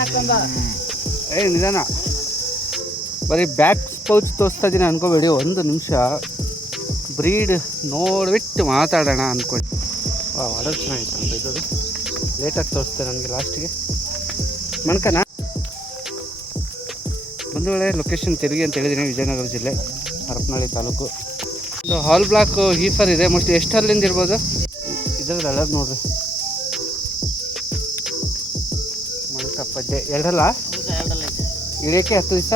ಏ ನಿಧಾನ, ಬರೀ ಬ್ಯಾಕ್ ಪೌಚ್ ತೋರಿಸ್ತಾ ಇದ್ದೀನಿ ಅನ್ಕೋಬೇಡಿ. ಒಂದು ನಿಮಿಷ ಬ್ರೀಡ್ ನೋಡ್ಬಿಟ್ಟು ಮಾತಾಡೋಣ ಅಂದ್ಕೊಂಡು. ಆರ್ಡರ್ ಚೆನ್ನಾಗಿತ್ತು ಅಂತ ಇದ್ದದು. ಲೇಟಾಗಿ ತೋರಿಸ್ತೆ ನನಗೆ ಲಾಸ್ಟಿಗೆ. ಮಣ್ಕನ ಒಂದು ವೇಳೆ ಲೊಕೇಶನ್ ತಿರುಗಿ ಅಂತ ಹೇಳಿದ್ದೀನಿ, ವಿಜಯನಗರ ಜಿಲ್ಲೆ ಹರಪನಹಳ್ಳಿ ತಾಲೂಕು. ಇದು ಹಾಲ್ ಬ್ಲಾಕ್ ಹೀಫರ್ ಇದೆ. ಮೋಸ್ಟ್ಲಿ ಎಷ್ಟು ಅಲ್ಲಿಂದ ಇರ್ಬೋದು ಇದ್ರದ್ದು ಅಳದು ನೋಡ್ರಿ. ಮಣ್ಕಪ್ಪಜ್ಜೆ ಎರಡಲ್ಲ ಇಳಿಯೋಕ್ಕೆ 10 ದಿವಸ.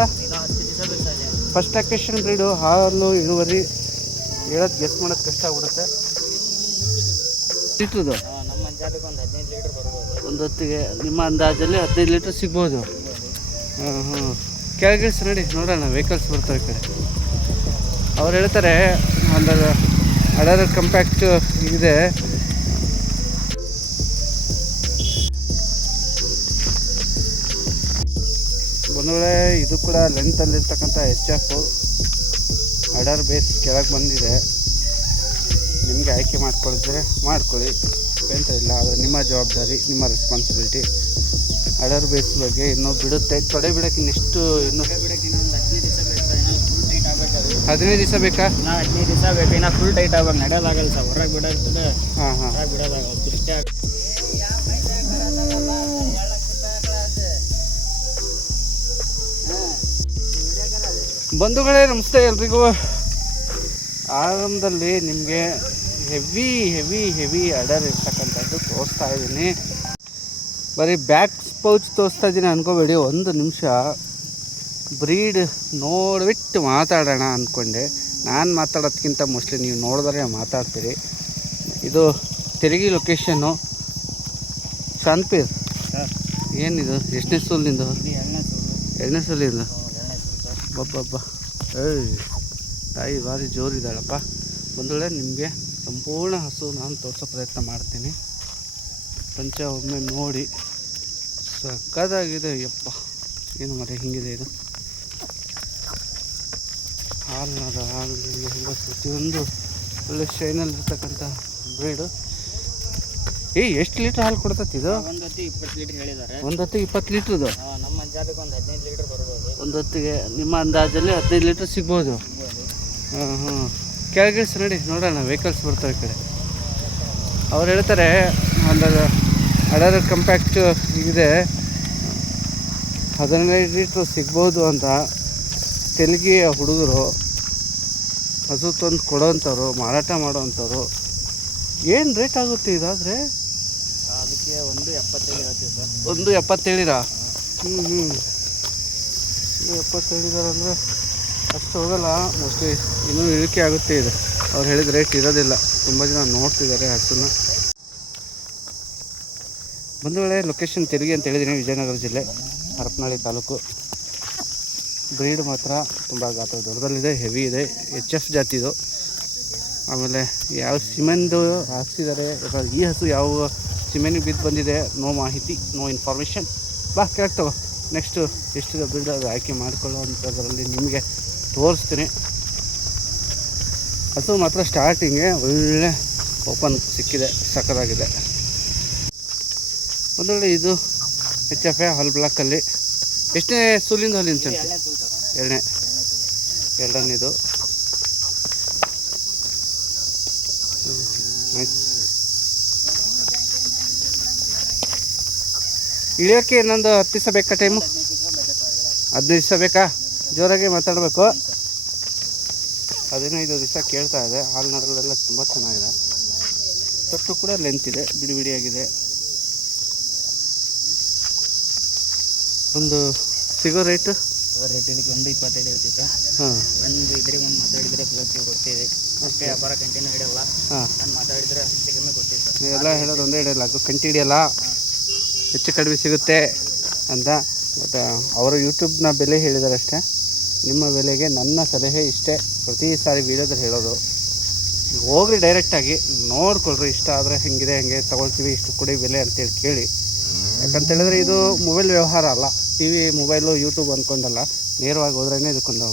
ಫಸ್ಟ್ ಲೊಕೇಶನ್ ಬ್ರೀಡು ಹಾಲು ಇಳುವರಿ ಹೇಳೋದು ಗೆಸ್ ಮಾಡೋದು ಕಷ್ಟ ಆಗ್ಬಿಡುತ್ತೆ. ಲೀಟ್ರದು ಒಂದು ಹೊತ್ತಿಗೆ ನಿಮ್ಮ ಅಂದಾಜಲ್ಲಿ 15 ಲೀಟ್ರ್ ಸಿಗ್ಬೋದು. ಹಾಂ ಕೆಳಗಿಳಿಸಿ ನೋಡಿ ನೋಡೋಣ, ವೆಹಿಕಲ್ಸ್ ಬರ್ತವೆ ಈ ಕಡೆ. ಅವ್ರು ಹೇಳ್ತಾರೆ ಒಂದು ಅಡರ್ ಕಂಪ್ಯಾಕ್ಟ್ ಇದೆ. ಒಂದು ವೇಳೆ ಇದು ಕೂಡ ಲೆಂತಲ್ಲಿರ್ತಕ್ಕಂಥ HF ಅಡರ್ ಬೇಸ್ ಕೆಳಗೆ ಬಂದಿದೆ. ನಿಮಗೆ ಆಯ್ಕೆ ಮಾಡ್ಕೊಳಿದ್ರೆ ಮಾಡ್ಕೊಳ್ಳಿ, ಅಂತ ಇಲ್ಲ. ಆದರೆ ನಿಮ್ಮ ಜವಾಬ್ದಾರಿ, ನಿಮ್ಮ ರೆಸ್ಪಾನ್ಸಿಬಿಲಿಟಿ. ಅಡರ್ ಬೇಸ್ ಬಗ್ಗೆ ಇನ್ನೂ ಬಿಡುತ್ತೆ. ತೊಡೆ ಬಿಡೋಕೆ ಇನ್ನೆಷ್ಟು, ಇನ್ನೂ 15 ದಿವಸ ಬೇಕಾ? 15 ದಿವಸ ಬೇಕು. ಇನ್ನು ಫುಲ್ ಟೈಟ್ ಆಗ್ಬೇಕು, ನಡೆಯೋದಾಗಲ್ಲ ಸರ್. ಹೊರಗೆ ಬಿಡೋದು. ಹಾಂ ಹೊರಗೆ ಬಿಡೋದಾಗಲ್ಲ ಇಷ್ಟೇ. ಬಂಧುಗಳೇ ನಮಸ್ತೆ ಎಲ್ರಿಗೂ. ಆರಂಭದಲ್ಲಿ ನಿಮಗೆ ಹೆವಿ ಹೆವಿ ಹೆವಿ ಅಡರ್ ಇರ್ತಕ್ಕಂಥದ್ದು ತೋರಿಸ್ತಾ ಇದ್ದೀನಿ. ಬರೀ ಬ್ಯಾಕ್ ಪೌಚ್ ತೋರಿಸ್ತಾ ಇದ್ದೀನಿ ಅನ್ಕೋಬೇಡಿ. ಒಂದು ನಿಮಿಷ ಬ್ರೀಡ್ ನೋಡ್ಬಿಟ್ಟು ಮಾತಾಡೋಣ ಅಂದ್ಕೊಂಡೆ. ನಾನು ಮಾತಾಡೋದಕ್ಕಿಂತ ಮೋಸ್ಟ್ಲಿ ನೀವು ನೋಡಿದ್ರೆ ಮಾತಾಡ್ತೀರಿ. ಇದು ತೆರಿಗೆ ಲೊಕೇಶನ್ನು ಶಾನ್ಪೀರ್. ಏನಿದು ಎಷ್ಟನೇ ಸೂಲಿಂದು? ಎರಡನೇ ಸೂಲಿಂದು. ಬಬ್ಬಬ್ಬ ತಾಯಿ ಭಾರಿ ಜೋರಿದ್ದಾಳಪ್ಪ. ಬಂದೊಳ್ಳೆ ನಿಮಗೆ ಸಂಪೂರ್ಣ ಹಸು ನಾನು ತೋರಿಸೋ ಪ್ರಯತ್ನ ಮಾಡ್ತೀನಿ. ಪಂಚ ಒಮ್ಮೆ ನೋಡಿ. ಸಕ್ಕದಾಗಿದೆ. ಯಪ್ಪ ಏನು ಮರೆ ಹಿಂಗಿದೆ ಇದು. ಹಾಲು ಪ್ರತಿಯೊಂದು ಒಳ್ಳೆ ಶೈನಲ್ಲಿರ್ತಕ್ಕಂಥ ಬ್ರೀಡು. ಎಷ್ಟು ಲೀಟ್ರ್ ಹಾಲು ಕೊಡ್ತೈತಿ ಇದು? ಒಂದು ಹೊತ್ತಿಗೆ 20 ಲೀಟ್ರ್ ಹೇಳಿದ್ದಾರೆ. ಒಂದು ಹೊತ್ತಿಗೆ 20 ಲೀಟ್ರದು. ನಮ್ಮ ಅಂದಾಜಿಗೆ ಒಂದು 15 ಲೀಟ್ರ್ ಬರ್ಬೋದು. ಒಂದು ಹೊತ್ತಿಗೆ ನಿಮ್ಮ ಅಂದಾಜಲ್ಲಿ 15 ಲೀಟ್ರ್ ಸಿಗ್ಬೋದು. ಹಾಂ ಕೆಳಗಿಳಿಸಿ ನೋಡಿ ನೋಡೋಣ, ವೆಹಿಕಲ್ಸ್ ಬರ್ತವೆ ಈ ಕಡೆ. ಅವ್ರು ಹೇಳ್ತಾರೆ ಒಂದು ಅಡರ್ ಕಂಪ್ಯಾಕ್ಟ್ ಇದೆ, 15 ಲೀಟ್ರ್ ಸಿಗ್ಬೋದು ಅಂತ. ತೆಲುಗಿಯ ಹುಡುಗರು ಹಸು ತಂದು ಕೊಡೋವಂಥವ್ರು, ಮಾರಾಟ ಮಾಡೋವಂಥವ್ರು. ಏನು ರೇಟ್ ಆಗುತ್ತೆ ಇದಾದರೆ? ಅದಕ್ಕೆ 1.75 ಹೇಳ್ತೀವಿ ಸರ್. 1.77. 1.77 ಅಂದರೆ ಅಷ್ಟು ಹೋಗಲ್ಲ. ಮೋಸ್ಟ್ಲಿ ಇನ್ನೂ ಇಳಿಕೆ ಆಗುತ್ತೆ ಇದು. ಅವ್ರು ಹೇಳಿದ ರೇಟ್ ಇರೋದಿಲ್ಲ. ತುಂಬ ಜನ ನೋಡ್ತಿದ್ದಾರೆ ಹಸುನ. ಒಂದು ವೇಳೆ ಲೊಕೇಶನ್ ತಿರುಗಿ ಅಂತ ಹೇಳಿದ್ದೀನಿ, ವಿಜಯನಗರ ಜಿಲ್ಲೆ ಹರಪನಹಳ್ಳಿ ತಾಲೂಕು. ಬ್ರೀಡ್ ಮಾತ್ರ ತುಂಬ ಗಾತ್ರ ದೊಡ್ಡದಲ್ಲಿದೆ, ಹೆವಿ ಇದೆ. HF ಜಾತಿದು. ಆಮೇಲೆ ಯಾವ ಸಿಮೆಂದು ಹಾಕ್ಸಿದ್ದಾರೆ, ಈ ಹಸು ಯಾವ ಸಿಮೆನಿಗೆ ಬಿದ್ದು ಬಂದಿದೆ, ನೋ ಮಾಹಿತಿ, ನೋ ಇನ್ಫಾರ್ಮೇಷನ್. ಬಾ ಕೆಳಗೆ ತಗೋ. ನೆಕ್ಸ್ಟು ಎಷ್ಟು ಬ್ರೀಡ್ ಅದು ಆಯ್ಕೆ ಮಾಡಿಕೊಳ್ಳುವಂಥದ್ರಲ್ಲಿ ನಿಮಗೆ ತೋರಿಸ್ತೀನಿ. ಹಸು ಮಾತ್ರ ಸ್ಟಾರ್ಟಿಂಗೆ ಒಳ್ಳೆ ಓಪನ್ ಸಿಕ್ಕಿದೆ, ಸಕ್ಕದಾಗಿದೆ. ಒಂದು ವೇಳೆ ಇದು HF ಹಾಲ್ ಬ್ಲಾಕಲ್ಲಿ ಎಷ್ಟನೇ ಸೂಲಿಂದ ಹಾಲಿನ ಸರ್? ಎರಡನೇದು. ಇಳಿಯೋಕ್ಕೆ ಇನ್ನೊಂದು 10 ದಿವಸ ಬೇಕಾ ಟೈಮು? 15 ದಿವಸ ಬೇಕಾ? ಜೋರಾಗಿ ಮಾತಾಡಬೇಕು. 15 ದಿವಸ ಕೇಳ್ತಾ ಇದೆ. ಹಾಲಿನಲ್ಲೆಲ್ಲ ತುಂಬ ಚೆನ್ನಾಗಿದೆ. ತೊಟ್ಟು ಕೂಡ ಲೆಂತ್ ಇದೆ, ಬಿಡಿ ಬಿಡಿಯಾಗಿದೆ. ಒಂದು ಸಿಗೋ ರೇಟು ಇದಕ್ಕೆ 1.25 ಹೇಳ್ತೀವಿ ಸರ್. ಹಾಂ, ಒಂದು ಮಾತಾಡಿದರೆ ಕೊಡ್ತೀವಿ ಅಷ್ಟೇ. ವ್ಯಾಪಾರ ಕಂಟಿನ್ಯೂ ಹಿಡಿಯಲ್ಲ. ಹಾಂ, ನಾನು ಮಾತಾಡಿದರೆ ಹೆಚ್ಚು ಕಮ್ಮಿ ಕೊಡ್ತೀವಿ ಸರ್. ನೀವೆಲ್ಲ ಹೇಳೋದು ಒಂದೇ ಹಿಡಿಯಲ್ಲ, ಕಂಟಿ ಹಿಡಿಯಲ್ಲ, ಹೆಚ್ಚು ಕಡಿಮೆ ಸಿಗುತ್ತೆ ಅಂತ. ಬಟ್ ಅವರು ಯೂಟ್ಯೂಬ್ನ ಬೆಲೆ ಹೇಳಿದ್ದಾರೆ ಅಷ್ಟೇ. ನಿಮ್ಮ ಬೆಲೆಗೆ ನನ್ನ ಸಲಹೆ ಇಷ್ಟೇ, ಪ್ರತಿ ಸಾರಿ ವೀಡಿಯೋದಲ್ಲಿ ಹೇಳೋದು. ಹೋಗ್ರಿ ಡೈರೆಕ್ಟಾಗಿ ನೋಡ್ಕೊಳ್ರಿ, ಇಷ್ಟ ಆದರೆ ಹೆಂಗಿದೆ ಹಂಗೆ ತೊಗೊಳ್ತೀವಿ, ಇಷ್ಟು ಕೊಡಿ ಬೆಲೆ ಅಂತೇಳಿ ಕೇಳಿ. ಯಾಕಂತೇಳಿದ್ರೆ ಇದು ಮೊಬೈಲ್ ವ್ಯವಹಾರ ಅಲ್ಲ, ಟಿ ವಿ ಮೊಬೈಲು ಯೂಟ್ಯೂಬ್ ಅಂದ್ಕೊಂಡಲ್ಲ. ನೇರವಾಗಿ ಹೋದ್ರೇ ಇದಕ್ಕೊಂದು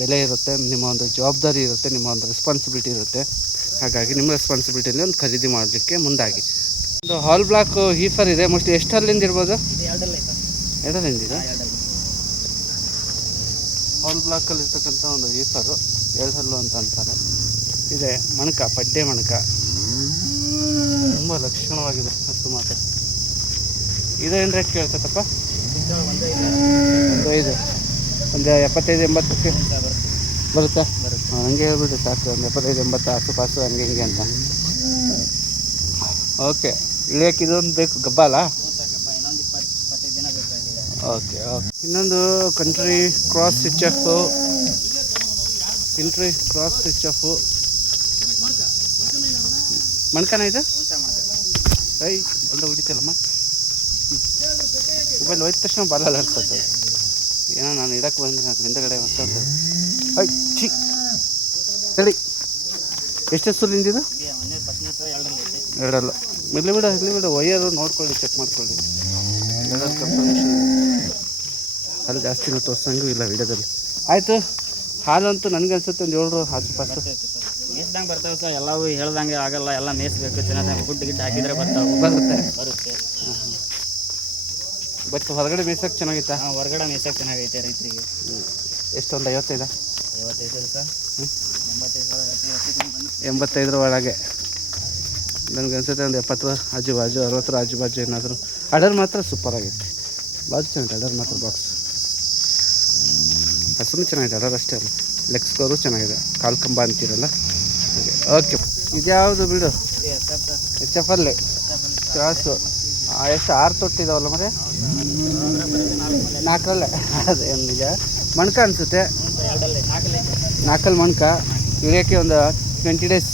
ಬೆಲೆ ಇರುತ್ತೆ, ನಿಮ್ಮ ಒಂದು ಜವಾಬ್ದಾರಿ ಇರುತ್ತೆ, ನಿಮ್ಮ ಒಂದು ರೆಸ್ಪಾನ್ಸಿಬಿಲಿಟಿ ಇರುತ್ತೆ. ಹಾಗಾಗಿ ನಿಮ್ಮ ರೆಸ್ಪಾನ್ಸಿಬಿಲಿಟಿಯಲ್ಲಿ ಒಂದು ಖರೀದಿ ಮಾಡಲಿಕ್ಕೆ ಮುಂದಾಗಿ. ಒಂದು ಹಾಲ್ ಬ್ಲಾಕ್ ಹೀಫರ್ ಇದೆ. ಮೋಸ್ಟ್ಲಿ ಎಷ್ಟು ಅಲ್ಲಿಂದ ಇರ್ಬೋದು? ಎರಡರಿಂದಿದೆ. ಎರಡಲ್ಲಿ ಹಾಲ್ ಬ್ಲಾಕಲ್ಲಿ ಇರ್ತಕ್ಕಂಥ ಒಂದು ಈಫರು ಎರಡು ಹಲ್ಲು ಅಂತ ಅಂತಾರೆ. ಇದೆ ಮಣಕ, ಪಡ್ಡೆ ಮಣಕ, ತುಂಬ ಲಕ್ಷಣವಾಗಿದೆ ಹಸು ಮಾತ್ರ. ಇದೇನು ರೇಟ್ ಕೇಳ್ತೈತಪ್ಪ? ಒಂದು 5, ಒಂದು 75-80ಕ್ಕೆ ಬರುತ್ತಾ? ಹಂಗೆ ಹೇಳ್ಬಿಟ್ಟು ಸಾಕು, ಒಂದು 75-80 ಆಸುಪಾಸು ಹಂಗೆ ಹಿಂಗೆ ಅಂತ. ಓಕೆ, ಇಳಿಯೋಕೆ ಇದೊಂದು ಬೇಕು ಗಬ್ಬ ಅಲ್ಲ? ಇನ್ನೊಂದು 20-25 ದಿನ ಬೇಕಾಗಿದೆ. Okay okay. ಇನ್ನೊಂದು ಕಂಟ್ರಿ ಕ್ರಾಸ್ ಸ್ವಿಚ್ ಆಫು, ಮಣ್ಕನ ಇದು ಐ ಒಂದು ಹೊಡಿತಲ್ಲಮ್ಮ. ಮೊಬೈಲ್ ಹೋಯ್ದ ತಕ್ಷಣ ಬರಲ್ಲ ಅನ್ಸುತ್ತೆ. ಏನೋ ನಾನು ಇಡಕ್ಕೆ ಬಂದ್ರೆ ನಾನು ಹಿಂದಗಡೆ ಹೊತ್ತಂತ ಐ ಛೀ ತಡಿ. ಎಷ್ಟು ಹೆಸರು ನಿಂದಿದ್ದು? ಎರಡಲ್ಲ. ಇಲ್ಲಿ ಬಿಡ ವೈಯರು ನೋಡ್ಕೊಳ್ಳಿ, ಚೆಕ್ ಮಾಡ್ಕೊಳ್ಳಿ. ಎರಡಲ್ಲಿ ಕನ್ಫರ್ಮೇಷನ್ ಅಲ್ಲಿ ಜಾಸ್ತಿನೂ ತೋರ್ಸಂಗೂ ಇಲ್ಲ ವಿಡಿಯೋದಲ್ಲಿ. ಆಯಿತು, ಹಾಲು ಅಂತೂ ನನಗನ್ಸುತ್ತೆ ಒಂದು 7 ಆಸುಪಾಸು ಮೇಸ್ದಂಗೆ ಬರ್ತಾವೆ ಸರ್. ಎಲ್ಲವೂ ಹೇಳ್ದಂಗೆ ಆಗಲ್ಲ, ಎಲ್ಲ ಮೇಯಿಸ್ಬೇಕು, ಚೆನ್ನಾಗಿ ಫುಡ್ ಗಿಡ್ ಹಾಕಿದರೆ ಬರುತ್ತೆ. ಹಾಂ ಹಾಂ. ಬಟ್ ಹೊರಗಡೆ ಮೇಯ್ಸೋಕೆ ಚೆನ್ನಾಗಿತ್ತಾ? ಹಾಂ, ಹೊರಗಡೆ ಮೇಯ್ಸೋಕೆ ಚೆನ್ನಾಗೈತೆ ರೈತರಿಗೆ. ಎಷ್ಟೊಂದು 55? 55 ಸರ್. 85 ಒಳಗೆ ನನಗೆ ಅನ್ಸುತ್ತೆ. ಒಂದು 70 ಆಜುಬಾಜು, 60 ಆಜುಬಾಜು ಏನಾದರೂ. ಅಡರ್ ಮಾತ್ರ ಸೂಪರ್ ಆಗೈತೆ, ಭಾಳ ಚೆನ್ನಾಗಿದೆ ಅಡರ್ ಮಾತ್ರ. ಬಾಕ್ಸ್ ಹಸುನು ಚೆನ್ನಾಗಿದೆ, ಅಡರ್ ಅಷ್ಟೇ ಅಲ್ಲ, ಲೆಗ್ ಸ್ಕೋರು ಚೆನ್ನಾಗಿದೆ. ಕಾಲು ಕಂಬ ಅಂತೀರಲ್ಲ ಹಾಗೆ. ಓಕೆ, ಇದ್ಯಾವುದು ಬಿಡು, ಎಚ್ ಎಫ್ ಅಲ್ಲಿ ಕ್ರಾಸು. ಎಷ್ಟು 6 ತೊಟ್ಟಿದಾವಲ್ಲ ಮರೆ? 4ರಲ್ಲೇ. ಅದೇನು ನಿಜ. ಮಣ್ಕ ಅನಿಸುತ್ತೆ, 4 ಮಣ್ಕ. ಇಳಿಯೋಕ್ಕೆ ಒಂದು 20 ಡೇಸ್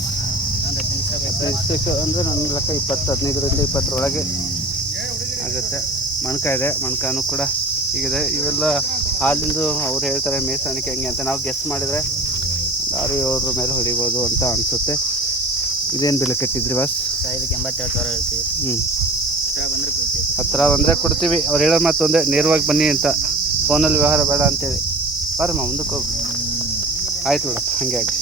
ಅಂದರೆ ನನ್ನ ಲೆಕ್ಕ 15-20 ಒಳಗೆ ಆಗುತ್ತೆ. ಮಣ್ಕ ಇದೆ, ಮಣ್ಕನೂ ಕೂಡ ಹೀಗಿದೆ. ಇವೆಲ್ಲ ಹಾಲಿಂದು ಅವ್ರು ಹೇಳ್ತಾರೆ ಮೇಸಾಣಿಕೆ ಹೆಂಗೆ ಅಂತ. ನಾವು ಗೆಸ್ ಮಾಡಿದರೆ 6-7 ಮೇಲೆ ಹೊಡಿಬೋದು ಅಂತ ಅನಿಸುತ್ತೆ. ಇದೇನು ಬೆಲೆ ಕಟ್ಟಿದ್ರಿ ಬಾಸ್? ಇದಕ್ಕೆ 87,000 ಹೇಳ್ತೀವಿ. ಹತ್ತಿರ ಬಂದರೆ ಕೊಡ್ತೀವಿ. ಅವ್ರು ಹೇಳೋ ಮಾತು ಒಂದೇ, ನೇರವಾಗಿ ಬನ್ನಿ ಅಂತ. ಫೋನಲ್ಲಿ ವ್ಯವಹಾರ ಬೇಡ ಅಂತೇಳಿ. ಬರಮ್ಮ ಮುಂದಕ್ಕೆ ಹೋಗಿ. ಆಯ್ತು ಬಿಡಪ್ಪ, ಹಾಗೆ ಆಗಿ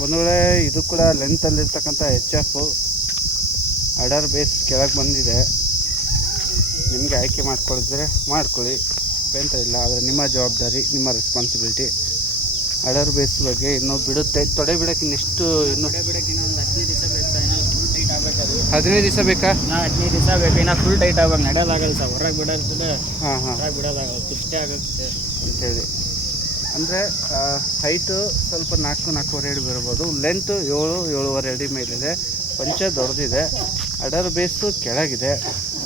ಬಂದೊಳ್ಳೆ. ಇದು ಕೂಡ ಲೆಂತಲ್ಲಿರ್ತಕ್ಕಂಥ HF ಅಡರ್ ಬೇಸ್ ಕೆಳಗೆ ಬಂದಿದೆ. ನಿಮಗೆ ಆಯ್ಕೆ ಮಾಡ್ಕೊಳಿದ್ರೆ ಮಾಡ್ಕೊಳ್ಳಿ, ಬೇಂತ ಇಲ್ಲ. ಆದರೆ ನಿಮ್ಮ ಜವಾಬ್ದಾರಿ, ನಿಮ್ಮ ರೆಸ್ಪಾನ್ಸಿಬಿಲಿಟಿ. ಅಡರ್ ಬೇಸ್ ಬಗ್ಗೆ ಇನ್ನೂ ಬಿಡುತ್ತೆ. ತೊಡೆ ಬಿಡೋಕೆ ಇನ್ನೆಷ್ಟು? ಇನ್ನು 15 ದಿವಸ ಬೇಕಾ? 15 ದಿವಸ ಬೇಕು. ಇನ್ನು ಫುಲ್ ಟೈಟ್ ಆಗೋದು ನಡೆಯೋದಾಗಲ್ಲ ಸರ್. ಹೊರಗೆ ಬಿಡೋದು. ಹಾಂ ಹಾಂ, ಹೊರಗೆ ಬಿಡೋದಾಗಲ್ಲ, ತುಷ್ಟೇ ಆಗುತ್ತೆ ಅಂತೇಳಿ. ಅಂದರೆ ಹೈಟು ಸ್ವಲ್ಪ 4-4.5 ಅಡಿ ಬರ್ಬೋದು. ಲೆಂತು 7-7.5 ಅಡಿ ಮೇಲಿದೆ. ಪಂಚ ದೊಡ್ಡದಿದೆ. ಅಡರ್ ಬೇಸು ಕೆಳಗಿದೆ,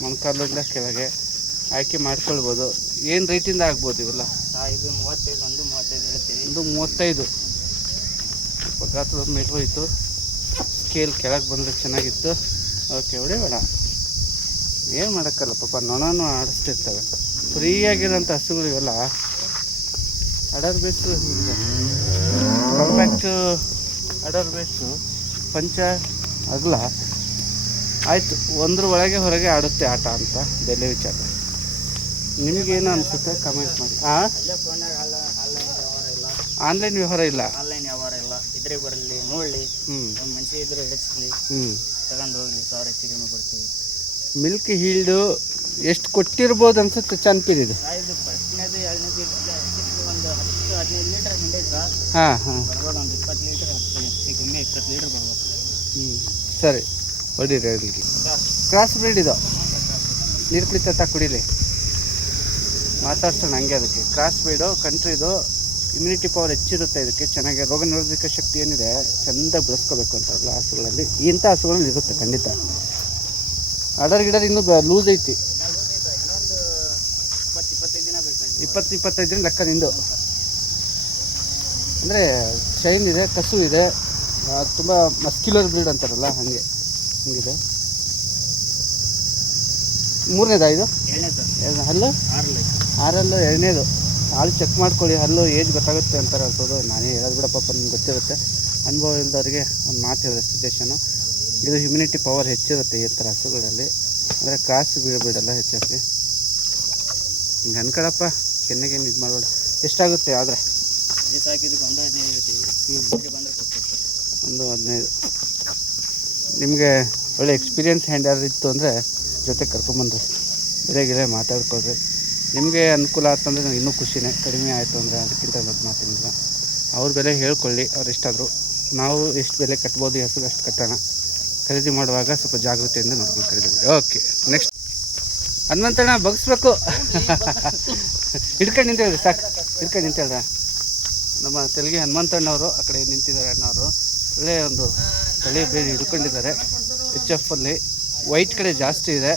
ಮೊಣಕಾಲಿಂದ ಕೆಳಗೆ. ಆಯ್ಕೆ ಮಾಡ್ಕೊಳ್ಬೋದು. ಏನು ರೇಟಿಂದ ಆಗ್ಬೋದು ಇವೆಲ್ಲ? ಇದು 35, ಒಂದು 35 ಹೇಳ್ತೀವಿ. ಒಂದು 35. ಗಾತ್ರದ ಮೇಲೆ ಹೋಯಿತು. ಸ್ಕೇಲ್ ಕೆಳಗೆ ಬಂದರೆ ಚೆನ್ನಾಗಿತ್ತು. ಓಕೆ, ಹೊಡಿಬೇಡ, ಏನು ಮಾಡೋಕ್ಕಲ್ಲ ಪಾಪ. ನೊಣನೂ ಆಡಿಸ್ತಿರ್ತವೆ. ಫ್ರೀಯಾಗಿರೋಂಥ ಹಸುಗಳು ಇವೆಲ್ಲ. ಅಡರ್ ಬೇಸು ಕಾಂಪ್ಯಾಕ್ಟ್ ಅಡರ್ ಬೇಸು, ಪಂಚ ಅಗಲ. ಆಯಿತು, ಒಂದ್ರ ಒಳಗೆ ಹೊರಗೆ ಆಡುತ್ತೆ ಆಟ ಅಂತ. ಬೆಲೆ ವಿಚಾರ ನಿಮಗೇನು ಅನಿಸುತ್ತೆ ಕಮೆಂಟ್ ಮಾಡಿ. ಆನ್ಲೈನ್ ವ್ಯವಹಾರ ಇಲ್ಲ. ಆನ್ಲೈನ್ ವ್ಯವಹಾರ ಇಲ್ಲ. ಇದ್ರೆ ಬರಲಿ, ನೋಡಲಿ, ಮನುಷ್ಯ ಇದ್ರೆ ಹಿಡಿಸ್ಲಿ, ತಗೊಂಡು ಹೋಗ್ಲಿ. 1000 ಹೆಚ್ಚು ಕಮ್ಮಿ ಕೊಡ್ತೀವಿ. ಮಿಲ್ಕ್ ಹೀಲ್ಡು ಎಷ್ಟು ಕೊಟ್ಟಿರ್ಬೋದು ಅನ್ಸುತ್ತೆ ಚಾನ್ಪೀರ್ ಇದು? ಇದು ಫಸ್ಟ್ನೇದು, ಎರಡನೇದು ಒಂದು 10-15 ಲೀಟರ್ ಹಿಂದೆ ಸರ್. ಹಾಂ ಹಾಂ, ಬರ್ಬೋದು. ಒಂದು 20 ಲೀಟರ್ ಹೆಚ್ಚು ಕಮ್ಮಿ 20 ಲೀಟರ್ ಬರ್ಬೋದು. ಸರಿ, ಹೊಡೀರಿ ಅಲ್ಲಿಗೆ. ಕ್ರಾಸ್ ಬ್ರೀಡ್ ಇದು. ನೀರು ಕುಡಿತಾ ಕುಡೀಲಿ, ಮಾತಾಡ್ಸೋಣ ಹಂಗೆ. ಅದಕ್ಕೆ ಕ್ರಾಸ್ ಬ್ರೀಡು, ಕಂಟ್ರಿದು. ಇಮ್ಯುನಿಟಿ ಪವರ್ ಹೆಚ್ಚಿರುತ್ತೆ ಇದಕ್ಕೆ. ಚೆನ್ನಾಗಿ ರೋಗ ನಿರೋಧಕ ಶಕ್ತಿ ಏನಿದೆ ಚೆಂದಾಗಿ ಬೆಳೆಸ್ಕೋಬೇಕು ಅಂತಾರಲ್ಲ ಹಸುಗಳಲ್ಲಿ, ಇಂಥ ಹಸುಗಳಲ್ಲಿ ಇರುತ್ತೆ ಖಂಡಿತ. ಅಡರ್ ಗಿಡರ್ ಇನ್ನೂ ಲೂಸ್ ಐತಿ. ಇನ್ನೊಂದು 20-25 ದಿನ ಬೇಕಾಗಿ. 20-25 ದಿನ ಲೆಕ್ಕ ನಿಂದು. ಅಂದರೆ ಶೈನ್ ಇದೆ, ಕಸು ಇದೆ, ತುಂಬ ಮಸ್ಕ್ಯುಲರ್ ಬ್ರೀಡ್ ಅಂತಾರಲ್ಲ ಹಾಗೆ ಹಿಂಗಿದೆ. ಮೂರನೇದಾ ಇದು? ಹಲ್ಲು 6 ಎರಡನೇದು. ಹಾಲು ಚೆಕ್ ಮಾಡ್ಕೊಳ್ಳಿ. ಹಲ್ಲು ಏಜ್ ಗೊತ್ತಾಗುತ್ತೆ ಅಂತಾರೆ ಅನ್ಸೋದು. ನಾನೇ ಹೇಳೋದು ಬಿಡಪ್ಪ, ನಿಮ್ಗೆ ಗೊತ್ತಿರುತ್ತೆ. ಅನುಭವ ಇಲ್ದವ್ರಿಗೆ ಒಂದು ಮಾತು ಹೇಳಿದೆ, ಸಜೆಷನು. ಇದು ಹ್ಯುಮಿನಿಟಿ ಪವರ್ ಹೆಚ್ಚಿರುತ್ತೆ ಈ ಥರ ಹಸುಗಳಲ್ಲಿ. ಅಂದರೆ ಕಾಸು ಬೀಳಬೇಡಲ್ಲ ಹೆಚ್ಚಾಗಿ. ಹಿಂಗೆ ಅನ್ಕೊಳಪ್ಪ, ಕೆನ್ನೆಗೇನು ಇದು ಮಾಡಬೇಡ. ಎಷ್ಟಾಗುತ್ತೆ ಆದರೆ? ಸಾಕಿದ್ದಕ್ಕೆ ಒಂದು 15 ಹೇಳ್ತೀವಿ. ಬಂದರೆ ಕೊಡ್ತೀವಿ. ಒಂದು 15. ನಿಮಗೆ ಒಳ್ಳೆ ಎಕ್ಸ್ಪೀರಿಯನ್ಸ್ ಹ್ಯಾಂಡ್ ಯಾರು ಇತ್ತು ಅಂದರೆ ಜೊತೆ ಕರ್ಕೊಂಬಂದ್ರಿ. ಬೆಲೆ ಮಾತಾಡ್ಕೊಳ್ರಿ. ನಿಮಗೆ ಅನುಕೂಲ ಆಯ್ತಂದರೆ ನನಗೆ ಇನ್ನೂ ಖುಷಿನೇ, ಕಡಿಮೆ ಆಯಿತು ಅಂದರೆ ಅದಕ್ಕಿಂತ ದೊಡ್ಡ ಮಾತೇನಿಲ್ಲ. ಅವ್ರ ಬೆಲೆ ಹೇಳ್ಕೊಳ್ಳಿ, ಅವ್ರು ಎಷ್ಟಾದರೂ. ನಾವು ಎಷ್ಟು ಬೆಲೆ ಕಟ್ಬೋದು ಈ ಹಸುಗೆ ಅಷ್ಟು ಕಟ್ಟೋಣ. ಖರೀದಿ ಮಾಡುವಾಗ ಸ್ವಲ್ಪ ಜಾಗೃತಿಯಿಂದ ನೋಡ್ಕೊಂಡು ಖರೀದಿ ಮಾಡಿ. ಓಕೆ, ನೆಕ್ಸ್ಟ್ ಹನುಮಂತಣ್ಣ ಬಗ್ಸ್ಬೇಕು. ಹಿಡ್ಕೊಂಡು ನಿಂತೇಳ್ರಿ, ಸಾಕು ಹಿಡ್ಕೊಂಡು ನಿಂತೇಳ್ರ. ನಮ್ಮ ತೆಲುಗಿ ಹನುಮಂತಣ್ಣವರು ಆ ಕಡೆ ನಿಂತಿದ್ದಾರೆ. ಅಣ್ಣವರು ಒಳ್ಳೆಯ ಒಂದು ತಳಿ ಬೇರೆ ಹಿಡ್ಕೊಂಡಿದ್ದಾರೆ. HF ಅಲ್ಲಿ ವೈಟ್ ಕಡೆ ಜಾಸ್ತಿ ಇದೆ,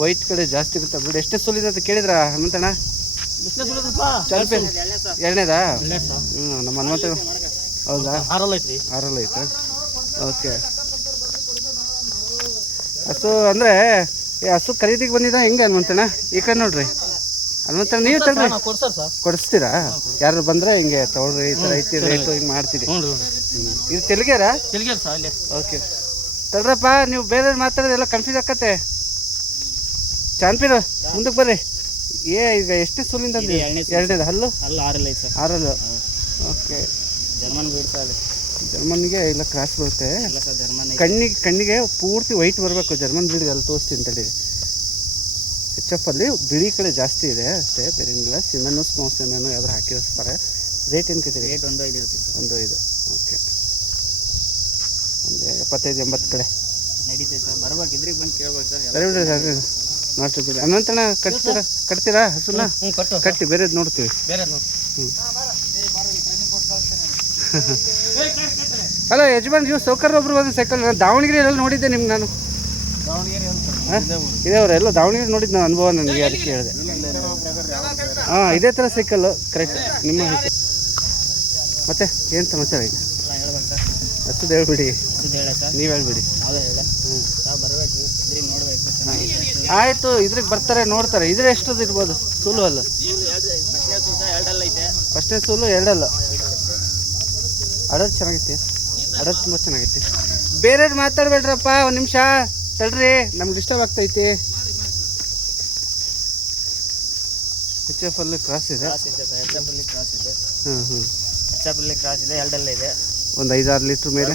ವೈಟ್ ಕಡೆ ಜಾಸ್ತಿ ಇರುತ್ತೆ ಬಿಡಿ. ಎಷ್ಟೇ ಸೋಲಿದೆ ಅಂತ ಕೇಳಿದ್ರ ಹನುಮಂತಣ್ಣ? ಎರಡನೇದಾ? ನಮ್ಮ ಹನುಮಂತಣ್ಣ ಹೌದಾ? ಆರಲ್ಲ ಐತೆ. ಓಕೆ, ಹಸು ಅಂದರೆ ಹಸು ಖರೀದಿಗೆ ಬಂದಿದ್ದ ಹೆಂಗೆ ಹನುಮಂತಣ್ಣ? ಈ ಕಡೆ ನೋಡ್ರಿ ಹನುಮಂತಣ್ಣ, ನೀವು ತಗೊಳ್ರಿ, ಕೊಡಿಸ್ತೀರಾ? ಯಾರು ಬಂದರೆ ಹಿಂಗೆ ತಗೊಳ್ರಿ, ಈ ಥರ ಐತಿ ರೇಟು ಹಿಂಗೆ ಮಾಡ್ತೀರಿ. ಇದು ತೆಲುಗ್ಯಾರ? ಓಕೆ ತಡ್ರಪ್ಪ, ನೀವು ಬೇರೆ ಮಾತಾಡೋದೆಲ್ಲ ಕನ್ಫ್ಯೂಸ್ ಆಕತ್ತೆ. ಚಾನ್ಪೀರು ಮುಂದಕ್ಕೆ ಬರ್ರಿ. ಈಗ ಎಷ್ಟನೇ ಸೋಲಿಂದ? ಎರಡನೇದು. ಹಲ್ಲು ಆರಲ್ಲು. ಓಕೆ, ಜರ್ಮನ್ಗೆ ಇಲ್ಲ ಕ್ರಾಸ್ ಬರುತ್ತೆ. ಕಣ್ಣಿಗೆ ಪೂರ್ತಿ ವೈಟ್ ಬರಬೇಕು. ಜರ್ಮನ್ ಬ್ರೀಡ್ಗೆ ಅಲ್ಲಿ ತೋರಿಸ್ತೀನಿ ತಡೀರಿ. HF ಅಲ್ಲಿ ಬಿಳಿ ಕಡೆ ಜಾಸ್ತಿ ಇದೆ ಅಷ್ಟೇ, ಬೇರೆ ಏನಿಲ್ಲ. ಸಿಮೆನು ಸ್ನೋ ಸಿಮೆನು ಯಾವ್ದಾರು ಹಾಕಿರ್ತಾರೆ. ರೇಟ್ ಏನು ಕೇಳ್ತೀರಿ? ರೇಟ್ 1.5. ಓಕೆ, ಒಂದು 75-80 ಕಡೆ ನಡೀತೈತೆ ಸರ್. ಬರ್ಬೇಕಿದ್ರಿಗೆ ಬಂದು ಕೇಳ್ಬೇಕು ಸರ್. ಸರಿ ಬಿಡ್ರಿ ಸರ್, ಮಾಡ್ತೀವಿ. ಹನುಮಂತಣ್ಣ ಕಟ್ತೀರಾ ಹಸುನ? ಕಟ್ಟಿ, ಬೇರೆದು ನೋಡ್ತೀವಿ. ಹಲೋ ಯಜಮಾನ್, ನೀವು ಸೌಕರ್ಯ ಒಬ್ರು ಬಂದು ಸೈಕಲ್ ದಾವಣಗೆರೆಯಲ್ಲಿ ನೋಡಿದ್ದೆ ನಿಮ್ಗೆ ನಾನು. ಇದೇ ಅವರ ಎಲ್ಲ ದಾವಣಗೆರೆ ನೋಡಿದ್ದು ನಾನು, ಅನುಭವ ನನಗೆ, ಅದಕ್ಕೆ ಹೇಳಿದೆ. ಹಾಂ, ಇದೇ ಥರ ಸೈಕಲ್ಲು ಕರೆಕ್ಟ್ ನಿಮ್ಮ. ಮತ್ತೆ ಏನು ಸಮಾಚಾರ ಈಗ? ಹತ್ತದು ಹೇಳ್ಬಿಡಿ, ನೀವು ಹೇಳ್ಬಿಡಿ. ಆಯಿತು, ಇದ್ರಿಗೆ ಬರ್ತಾರೆ ನೋಡ್ತಾರೆ. ಇದ್ರೆ ಎಷ್ಟದು ಇರ್ಬೋದು? ಸೂಲು ಅಲ್ಲ, ಫಸ್ಟ್ನೇ ಸೂಲು ಎರಡಲ್ಲ. ಅಡೋದು ಚೆನ್ನಾಗೈತಿ, ಅಡೋದು ತುಂಬ ಚೆನ್ನಾಗೈತಿ. ಬೇರೆಯವ್ರು ಮಾತಾಡ್ಬೇಡ್ರಪ್ಪ, ಒಂದು ನಿಮಿಷ ತಡ್ರಿ, ನಮ್ಗೆ ಡಿಸ್ಟರ್ಬ್ ಆಗ್ತೈತಿ. HF ಅಲ್ಲಿ ಕ್ರಾಸ್ ಇದೆ. ಎರಡಲ್ಲ ಇದೆ. ಒಂದು 5-6 ಲೀಟ್ರ್ ಮೇಲೆ.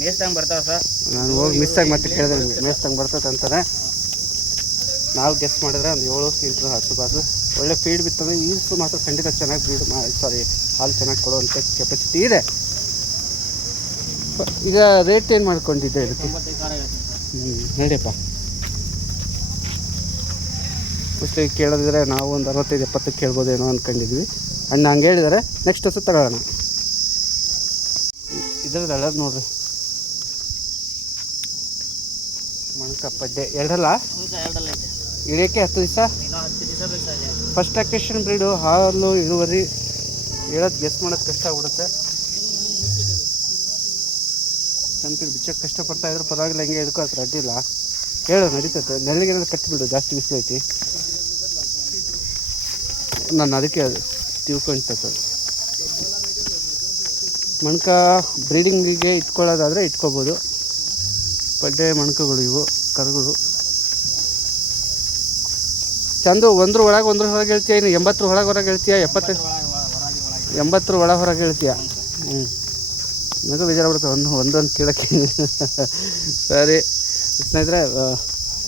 ಮೇಸ್ತಂಗೆ ಬರ್ತಾವೆ ಸರ್. ನಾನು ಹೋಗಿ ಮಿಸ್ಸಾಗಿ ಮತ್ತೆ ಕೇಳಿದೆ ನಿಮಗೆ, ಮೇಸ್ತಂಗೆ ಬರ್ತದೆ ಅಂತಾರೆ. ನಾವು ಗೆಸ್ಟ್ ಮಾಡಿದ್ರೆ ಒಂದು 7-8 ಹಸು ಬಾಸು ಒಳ್ಳೆ ಫೀಡ್ ಬಿತ್ತಂದರೆ ಈಸು ಮಾತ್ರ ಖಂಡಿತ ಚೆನ್ನಾಗಿ ಬ್ರೀಡ್ ಹಾಲು ಚೆನ್ನಾಗಿ ಕೊಡುವಂಥ ಕೆಪಾಸಿಟಿ ಇದೆ. ಈಗ ರೇಟ್ ಏನು ಮಾಡ್ಕೊಂಡಿದ್ದೆ ಇದಕ್ಕೆ? ನಡಿಯಪ್ಪ, ಫಸ್ಟಿಗೆ ಕೇಳಿದ್ರೆ ನಾವು ಒಂದು 65-70 ಕೇಳ್ಬೋದೇನೋ ಅಂದ್ಕೊಂಡಿದ್ವಿ. ಅಣ್ಣ ಹಂಗೆ ಹೇಳಿದ್ದಾರೆ. ನೆಕ್ಸ್ಟ್ ಹಸು ತಗೊಳ್ಳೋಣ. ಇದ್ರದ್ದು ಅಳದು ನೋಡ್ರಿ, ಮಣಕ ಪಡ್ಡೆ ಎರಡಲ್ಲ. ಇಳಿಯೋಕ್ಕೆ 10 ದಿವಸ. ಫಸ್ಟ್ ಅಕ್ವೇಷನ್ ಬ್ರೀಡು, ಹಾಲು ಇಳುವರಿ ಹೇಳೋದು ಗೆಸ್ ಮಾಡೋದು ಕಷ್ಟ ಆಗ್ಬಿಡುತ್ತೆ. ಚಂದ ಬಿಚ್ಚಕ್ಕೆ ಕಷ್ಟಪಡ್ತಾಯಿದ್ರು, ಪರವಾಗಿಲ್ಲ. ಹೆಂಗೆ ಇದಕ್ಕೂ ಹತ್ರ ಅಡ್ಡಿಲ್ಲ, ಹೇಳೋ ನಡೀತೈತೆ. ನೆಲ್ಲಿಗೆ ಕಟ್ಟಿಬಿಡು, ಜಾಸ್ತಿ ಬಿಸಿಲೈತಿ. ನಾನು ಅದಕ್ಕೆ ಅದು ತಿಳ್ಕೊಂತೈತೆ. ಮಣ್ಕ ಬ್ರೀಡಿಂಗಿಗೆ ಇಟ್ಕೊಳ್ಳೋದಾದರೆ ಇಟ್ಕೋಬೋದು. ಪಡ್ಡೆ ಮಣ್ಕಗಳು ಇವು ಕರುಗಳು. ಚಂದು 100 ಒಳಗೆ 100 ಹೊರಗೆ ಹೇಳ್ತೀಯ, ಇನ್ನು 80 ಒಳಗೆ ಹೊರಗೆ ಹೇಳ್ತೀಯ, 80 ಒಳಗೆ ಹೊರಗೆ ಹೇಳ್ತೀಯ. ನನಗೂ ಬೇಜಾರು ಬಿಡುತ್ತೆ ಒಂದೊಂದು ಕೇಳೋಕ್ಕೆ. ಸರಿ ಸ್ನೇಹಿತರೆ,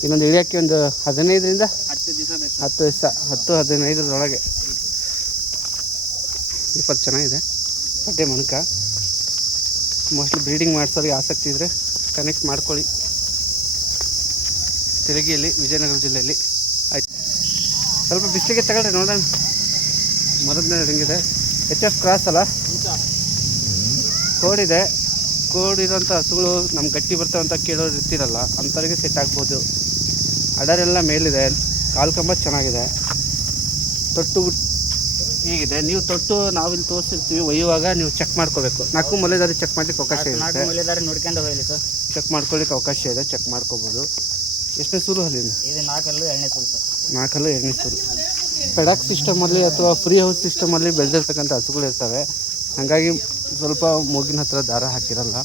ಇನ್ನೊಂದು ಇಳಿಯೋಕ್ಕೆ ಒಂದು 15ರಿಂದ 10 ದಿವಸ, 10-15 20 ಚೆನ್ನಾಗಿದೆ ಪಡ್ಡೆ ಮಣ್ಕ. ಮೋಸ್ಟ್ಲಿ ಬ್ರೀಡಿಂಗ್ ಮಾಡಿಸೋರಿಗೆ ಆಸಕ್ತಿ ಇದ್ದರೆ ಕನೆಕ್ಟ್ ಮಾಡ್ಕೊಳ್ಳಿ. ತೆಲುಗಿಯಲ್ಲಿ, ವಿಜಯನಗರ ಜಿಲ್ಲೆಯಲ್ಲಿ. ಆಯ್ತು, ಸ್ವಲ್ಪ ಬಿಸಿಲಿಗೆ ತಗೊಳ್ರಿ ನೋಡೋಣ. ಮರದ ಮೇಲೆ ಹಿಂಗಿದೆ. HF ಕ್ರಾಸ್ ಅಲ್ಲ, ಕೋಡಿದೆ. ಕೋಡಿರೋಂಥ ಹಸುಗಳು ನಮ್ಮ ಗಟ್ಟಿ ಬರ್ತಾವಂತ ಕೇಳೋರು ಇರ್ತಿರಲ್ಲ, ಅಂಥವ್ರಿಗೆ ಸೆಟ್ ಆಗ್ಬೋದು. ಅಡರೆಲ್ಲ ಮೇಲಿದೆ, ಕಾಲು ಕಂಬ ಚೆನ್ನಾಗಿದೆ. ತೊಟ್ಟು ಹೀಗಿದೆ. ನೀವು ತೊಟ್ಟು ನಾವಿಲ್ಲಿ ತೋರಿಸಿರ್ತೀವಿ, ಒಯ್ಯುವಾಗ ನೀವು ಚೆಕ್ ಮಾಡ್ಕೋಬೇಕು. 4 ಮೊಲೆದಾರಿ ಚೆಕ್ ಮಾಡ್ಲಿಕ್ಕೆ ಅವಕಾಶ ಇದೆ. ನೋಡ್ಕೊಂಡು ಹೋಗಲಿ ಸರ್, ಚೆಕ್ ಮಾಡ್ಕೊಳ್ಳಿಕ್ಕೆ ಅವಕಾಶ ಇದೆ, ಚೆಕ್ ಮಾಡ್ಕೋಬೋದು. ಎಷ್ಟನೇ ಸೂಲು ಅಲ್ಲಿಂದ? ಇದು 4 ಹಲ್ಲು 2ನೇ ಸೂಲು ಸರ್. 4 ಹಲ್ಲು 2ನೇ ಸೂಲು. ಪೆಡಾಕ್ ಸಿಸ್ಟಮಲ್ಲಿ ಅಥವಾ ಫ್ರೀ ಹೌಸ್ ಸಿಸ್ಟಮಲ್ಲಿ ಬೆಳೆದಿರ್ತಕ್ಕಂಥ ಹಸುಗಳು ಇರ್ತವೆ. ಹಾಗಾಗಿ ಸ್ವಲ್ಪ ಮೂಗಿನ ಹತ್ರ ದಾರ ಹಾಕಿರಲ್ಲ.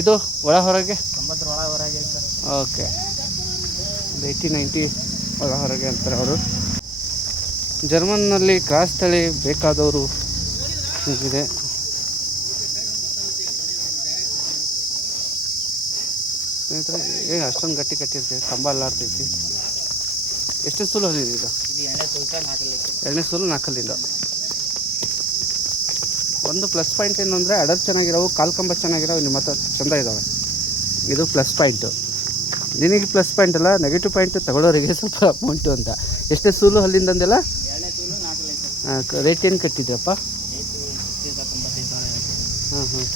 ಇದು ಒಳ ಹೊರಗೆ 90 ಒಳ ಹೊರಗೆ ಸರ್. ಓಕೆ, 80-90 ಒಳ ಹೊರಗೆ ಅಂತಾರೆ ಅವರು. ಜರ್ಮನ್ನಲ್ಲಿ ಕ್ರಾಸ್ ತಳಿ ಬೇಕಾದವರು ಇದೆ. ಸ್ನೇಹಿತರೆ ಏನು ಅಷ್ಟೊಂದು ಗಟ್ಟಿ ಕಟ್ಟಿರ್ತೈತೆ, ಕಂಬ ಅಲ್ಲಾಡ್ತೈತಿ. ಎಷ್ಟು ಸೂಲು ಹೊಲಿದೆ ಇದು? ಇದು ಎಣ್ಣೆ ಸ್ವಲ್ಪ ನಾಲ್ಕಲ್ಲಿತ್ತು. ಎರಡನೇ ಸೂಲು 4 ಒಂದು ಪ್ಲಸ್ ಪಾಯಿಂಟ್ ಏನು ಅಂದರೆ ಅಡರ್ ಚೆನ್ನಾಗಿರೋವು, ಕಾಲು ಕಂಬ ಚೆನ್ನಾಗಿರೋವು ನಿಮ್ಮ ಹತ್ರ ಚೆಂದ ಇದ್ದಾವೆ. ಇದು ಪ್ಲಸ್ ಪಾಯಿಂಟು. ನಿನಗೆ ಪ್ಲಸ್ ಪಾಯಿಂಟ್ ಅಲ್ಲ, ನೆಗೆಟಿವ್ ಪಾಯಿಂಟ್ ತಗೊಳ್ಳೋರಿಗೆ ಸ್ವಲ್ಪ ಅಮೌಂಟು ಅಂತ. ಎಷ್ಟೇ ಸೂಲು ಅಲ್ಲಿಂದಂದೆಲ್ಲ ಎರಡನೇ ಸೂಲು 4 ರೇಟ್ ಏನು ಕಟ್ಟಿದ್ರಪ್ಪ? ಹಾಂ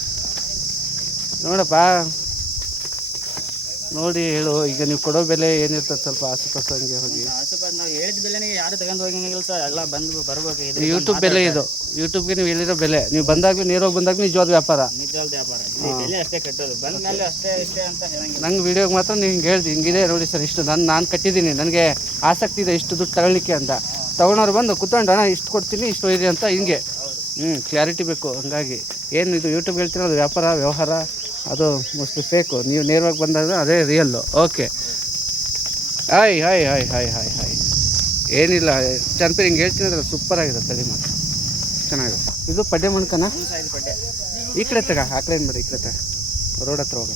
ನೋಡಪ್ಪ, ನೋಡಿ ಹೇಳು. ಈಗ ನೀವು ಕೊಡೋ ಬೆಲೆ ಏನಿರ್ತದೆ ಸ್ವಲ್ಪ ಆಸುಪಾಸು ಹಂಗೆ ಹೋಗಿ. ಆಸುಪಾಸು ನಾವು ಹೇಳಿದ ಬೆಲೆನೇ ಯಾರು ತಗೊಂಡು ಹೋಗಿಲ್ಲ ಸರ್, ಎಲ್ಲ ಬಂದು ಬರ್ಬೇಕು. ಯೂಟ್ಯೂಬ್ ಬೆಲೆ ಇದು, ಯೂಟ್ಯೂಬ್ಗೆ ನೀವು ಹೇಳಿರೋ ಬೆಲೆ. ನೀವು ಬಂದಾಗಲೂ ನೇರವಾಗಿ ಬಂದಾಗ ನಿಜವಾದ ವ್ಯಾಪಾರ, ನಿಜವಾದ ವ್ಯಾಪಾರ. ಬೆಲೆ ಅಷ್ಟೇ ಕಟ್ಟೋದು, ಬಂದ ಮೇಲೆ ಅಷ್ಟೇ ಇಷ್ಟೇ ಅಂತ ಹೇಳಂಗಿಲ್ಲ. ನಂಗೆ ವೀಡಿಯೋಗೆ ಮಾತ್ರ ನೀವು ಹಿಂಗೆ ಹೇಳ್ದು, ಹಿಂಗಿದೆ ನೋಡಿ ಸರ್ ಇಷ್ಟು ನಾನು ಕಟ್ಟಿದ್ದೀನಿ, ನನಗೆ ಆಸಕ್ತಿ ಇದೆ ಇಷ್ಟು ದುಡ್ಡು ತಗೊಳ್ಳಿಕ್ಕೆ ಅಂತ. ತೊಗೊಳೋರು ಬಂದು ಕುತ್ಕೊಂಡು ಅಣ್ಣ ಇಷ್ಟು ಕೊಡ್ತೀನಿ ಇಷ್ಟು ಇದೆ ಅಂತ ಹಿಂಗೆ ಕ್ಲಾರಿಟಿ ಬೇಕು. ಹಂಗಾಗಿ ಏನು ಇದು ಯೂಟ್ಯೂಬ್ ಹೇಳ್ತೀರೋ ಅದು ವ್ಯಾಪಾರ ವ್ಯವಹಾರ, ಅದು ಮೋಸ್ಟ್ಲಿ ಫೇಕು. ನೀವು ನೇರವಾಗಿ ಬಂದಾಗ ಅದೇ real. Okay hi hi hi hi hi hi ಏನಿಲ್ಲ ಚನ್ಪೀರ್ ಹಿಂಗೆ ಹೇಳ್ತೀನಿ ಅಂದ್ರೆ ಸೂಪರಾಗಿದೆ ತಳಿ ಮಾತ್ರ ಚೆನ್ನಾಗಿದೆ. ಇದು ಪಡ್ಡೆ ಮಣ್ಕನ ಪಡ್ಡೆ ಈ ಕಡೆ ತಗ, ಆ ಕಡೆ ಏನು ಬೇಡ, ಈ ಕಡೆ ತಗ, ರೋಡ್ ಹತ್ರ ಹೋಗ.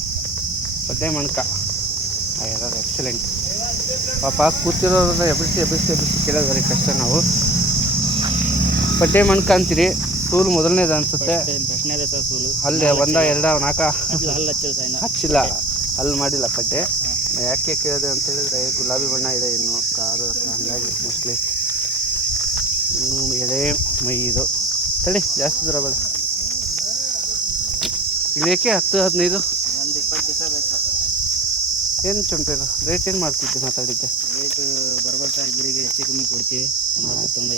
ಪಡ್ಡೆ ಮಣ್ಕ ಯಾರು ಎಕ್ಸಲೆಂಟ್. ಪಾಪ ಕೂತಿರೋದ್ರಿಂದ ಎಬ್ಬಿಸಿ ಕೇಳೋದ್ರಿ ಕಷ್ಟ. ನಾವು ಪಡ್ಡೆ ಮಣ್ಕ ಅಂತೀರಿ. ಸೂಲು ಮೊದಲನೇದು ಅನಿಸುತ್ತೆ. ಅಲ್ಲಿ 1 2 4 ಹಚ್ಚಿಲ್ಲ, ಅಲ್ಲಿ ಮಾಡಿಲ್ಲ ಪಡ್ಡೆ. ಯಾಕೆ ಕೇಳಿದೆ ಅಂತ ಹೇಳಿದ್ರೆ ಗುಲಾಬಿ ಬಣ್ಣ ಇದೆ ಇನ್ನು ಕಾರು ಹಂಗಾಗಿ ಮೋಸ್ಟ್ಲಿ ಇನ್ನು ಎಳೆ ಮೈ ಇದು. ತಡಿ ಜಾಸ್ತಿ ದೂರ ಬೇಡ, ಇಳಿಯೋಕ್ಕೆ 10 15 ಒಂದು 20 ದಿವಸ ಬೇಕು. ಏನು ಚಂಪೇರು ರೇಟ್ ಏನು ಮಾಡ್ತಿದ್ದೆ ಮಾತಾಡಿದ್ದೆ? ರೇಟ್ ಬರ್ಬರ್ತ ಇಬ್ಬರಿಗೆ ಹೆಚ್ಚು ಕಮ್ಮಿ ಕೊಡ್ತೀವಿ.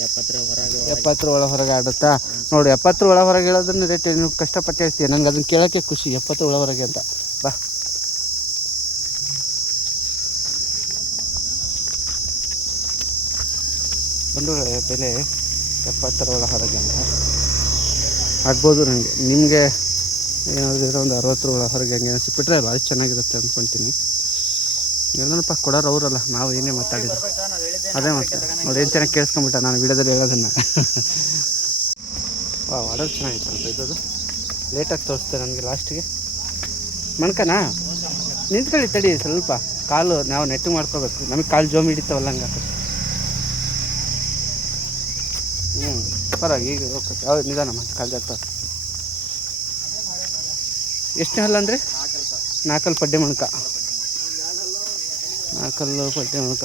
70 ಹೊರಗೆ 70 ಹೊರಗೆ ಆಡುತ್ತಾ ನೋಡಿ. 70 ಹೊರಗೆ ಹೇಳೋದನ್ನ ರೇಟ್ ನೀವು ಕಷ್ಟಪಟ್ಟು ಹೇಳ್ತೀಯ, ನಂಗೆ ಅದನ್ನು ಕೇಳೋಕ್ಕೆ ಖುಷಿ. 70 ಹೊರಗೆ ಅಂತ ಬಾ. ಬಂಡವಾಳ ಬೆಲೆ 70 ಹೊರಗೆ ಅಂತ ಆಗ್ಬೋದು. ನನಗೆ ನಿಮಗೆ ಏನಾದರೂ ಒಂದು 60 ಹೊರಗೆ ಹಂಗೆ ಅನಿಸ್ಬಿಟ್ರೆ ಭಾಳ ಚೆನ್ನಾಗಿರುತ್ತೆ ಅಂದ್ಕೊತೀನಿ. ಎಲ್ಲನಪ್ಪ ಕೊಡೋರು ಅವರಲ್ಲ, ನಾವು ಏನೇ ಮಾತಾಡಿದ್ರು ಅದೇ ಮತ್ತೆ ನೋಡಿ. ಏನು ಚೆನ್ನಾಗಿ ಕೇಳಿಸ್ಕೊಂಬಿಟ್ಟ ನಾನು ವಿಡಿಯೋದಲ್ಲಿ ಹೇಳೋದನ್ನು. ಆರ್ಡರ್ ಚೆನ್ನಾಗಿತ್ತಲ್ಲ ಇದು. ಲೇಟಾಗಿ ತೋರಿಸ್ತೆ ನನಗೆ ಲಾಸ್ಟಿಗೆ. ಮಣ್ಕನಾ ನಿಂತ್ಕೊಳ್ಳಿ, ತಡಿ ಸ್ವಲ್ಪ ಕಾಲು ನಾವು ನೆಟ್ಟು ಮಾಡ್ಕೋಬೇಕು. ನಮಗೆ ಕಾಲು ಜೋಮ್ ಹಿಡಿತಾವಲ್ಲ ಹಂಗೆ. ಪರವಾಗಿ ಈಗ ಹೋಗ್ತದೆ. ಹೌದು ನಿಧಾನ ಮತ್ತೆ ಕಾಲು ಜಾತ. ಎಷ್ಟನೇ ಹಲ್ಲ ಅಂದರೆ 4 ಪಡ್ಡೆ ಮಣ್ಕ. 4 ಪಡ್ಡೆ ಮಣ್ಕ.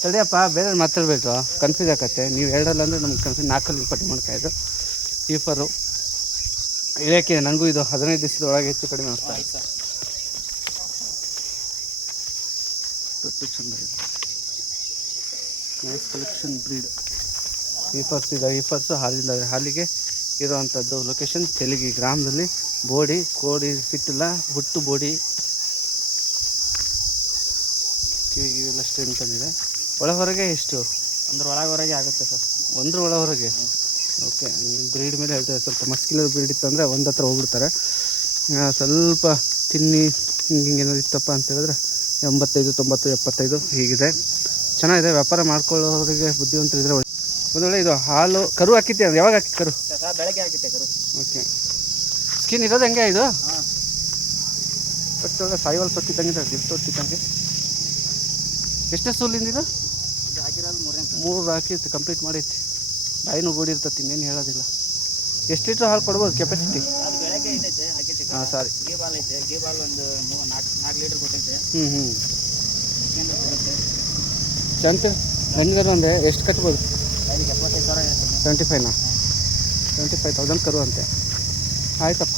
ತಡಿಯಪ್ಪ ಬೇರೆ ಮಾತಾಡಬೇಕು, ಕನ್ಫ್ಯೂಸ್ ಆಗತ್ತೆ. ನೀವು ಹೇಳಲ್ಲ ಅಂದರೆ ನಮ್ಗೆ ಕನ್ಫ್ಯೂಸ್. 4 ಪಡ್ಡೆ ಮಣ್ಕ ಇದು ಕೀಪರು ಇಳಿಯೋಕ್ಕೆ. ನನಗೂ ಇದು 15 ದಿವಸದೊಳಗೆ ಹೆಚ್ಚು ಕಡಿಮೆ ಅನಿಸ್ತಾ ಇದೆ. ತೊಟ್ಟು ಚೆಂದ ಇದೆ, ನೈಸ್ ಕಲೆಕ್ಷನ್ ಬ್ರೀಡ್. ಕೀಪರ್ಸ್ ಇದೆ. ಕೀಪರ್ಸು ಹಾಲಿಂದ ಹಾಲಿಗೆ ಇರೋವಂಥದ್ದು ಲೊಕೇಶನ್ ತೆಲಗಿ ಗ್ರಾಮದಲ್ಲಿ. ಬೋಡಿ ಕೋಡಿ ಸಿಟ್ಟಿಲ್ಲ, ಹುಟ್ಟು ಬೋಡಿ ಕಿವಿಗಿವೆಲ್ಲ ಸ್ಟ್ರೆಂತ್ ತಂದಿದೆ. ಹೊರಗೆ ಎಷ್ಟು? ಹೊರಗೆ ಆಗುತ್ತೆ ಸರ್. 1 ಹೊರಗೆ. ಓಕೆ, ಬ್ರೀಡ್ ಮೇಲೆ ಹೇಳ್ತಾರೆ. ಸ್ವಲ್ಪ ಮಸ್ಕಿಲರ್ ಬ್ರೀಡ್ ಇತ್ತಂದರೆ ಒಂದು ಹತ್ರ ಹೋಗ್ಬಿಡ್ತಾರೆ. ಸ್ವಲ್ಪ ತಿನ್ನಿ ಹಿಂಗೆ ಏನಾದ್ರು ಇತ್ತಪ್ಪ ಅಂತ ಹೇಳಿದ್ರೆ 85 90 75 ಹೀಗಿದೆ. ಚೆನ್ನಾಗಿದೆ. ವ್ಯಾಪಾರ ಮಾಡ್ಕೊಳ್ಳೋರಿಗೆ ಬುದ್ಧಿವಂತರಿದ್ರೆ ಒಂದು ವೇಳೆ. ಇದು ಹಾಲು ಕರು ಹಾಕಿದ್ದೆ, ಅದು ಯಾವಾಗ ಹಾಕಿತ್ತು ಕರು? ಬೆಳಗ್ಗೆ ಹಾಕಿತ್ತೆ ಕರು. ಓಕೆ, ಸ್ಕಿನ್ ಇರೋದು ಹೆಂಗೆ ಇದು? ತೊಟ್ಟೊಳಗೆ ಸಾಯಿವಲ್ ತೊಟ್ಟಿದ್ದಂಗೆ ದಿಲ್ ತೊಟ್ಟಿದ್ದಂಗೆ. ಎಷ್ಟೇ ಸೂಲಿಂದ ಇದು? ಹಾಕಿರೋದು 3 ಹಾಕಿತ್ತು, ಕಂಪ್ಲೀಟ್ ಮಾಡೈತಿ. ಬಾಯಿನೂ ಗೋಡಿರ್ತತಿ, ಇನ್ನೇನು ಹೇಳೋದಿಲ್ಲ. ಎಷ್ಟು ಲೀಟ್ರ್ ಹಾಲು ಕೊಡ್ಬೋದು ಕೆಪಾಸಿಟಿ? ಅದು ಬೆಳಗ್ಗೆ ಐತೆ ಹಾಕಿತ್ತೆ. ಹಾಂ ಸಾರಿ, ಗೀ ಬಾಲ್ ಐತೆ. ಗೀ ಬಾಲ್ ಒಂದು 4 ಲೀಟ್ರ್ ಕೊಟ್ಟೈತೆ. ಕೊಡುತ್ತೆ. ಚಂತ ಗಂಡಿಗರು ಅಂದರೆ ಎಷ್ಟು ಕಟ್ಬೋದು? 75,000 ಇರುತ್ತೆ. 75ನಾ? 75,000 ಕರು ಅಂತೆ. ಆಯ್ತಪ್ಪ.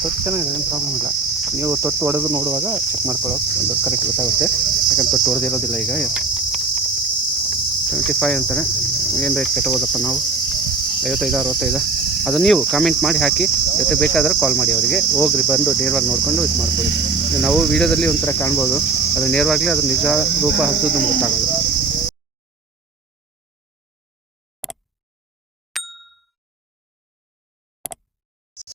ತೊಟ್ಟು ಚೆನ್ನಾಗಿದೆ, ಏನು ಪ್ರಾಬ್ಲಮ್ ಇಲ್ಲ. ನೀವು ತೊಟ್ಟು ಹೊಡೆದು ನೋಡುವಾಗ ಚೆಕ್ ಮಾಡ್ಕೊಳ್ಳೋಕೆ ಒಂದು ಕರೆಕ್ಟ್ ಗೊತ್ತಾಗುತ್ತೆ. ಯಾಕಂದ್ರೆ ತೊಟ್ಟು ಹೊಡೆದಿರೋದಿಲ್ಲ. ಈಗ 75 ಅಂತಾನೆ. ಏನು ರೇಟ್ ಕಟ್ಬೋದಪ್ಪ ನಾವು? 55 65. ಅದು ನೀವು ಕಾಮೆಂಟ್ ಮಾಡಿ ಹಾಕಿ. ಜೊತೆ ಬೇಕಾದರೆ ಕಾಲ್ ಮಾಡಿ ಅವರಿಗೆ. ಹೋಗ್ರಿ, ಬಂದು ನೇರವಾಗಿ ನೋಡಿಕೊಂಡು ಇದು ಮಾಡ್ಕೊಳ್ಳಿ. ನಾವು ವೀಡಿಯೋದಲ್ಲಿ ಒಂಥರ ಕಾಣ್ಬೋದು, ಅದು ನೇರವಾಗಲಿ ಅದ್ರ ನಿಜ ರೂಪ ಹದ್ದು ನಮ್ಗೆ ಗೊತ್ತಾಗೋದು.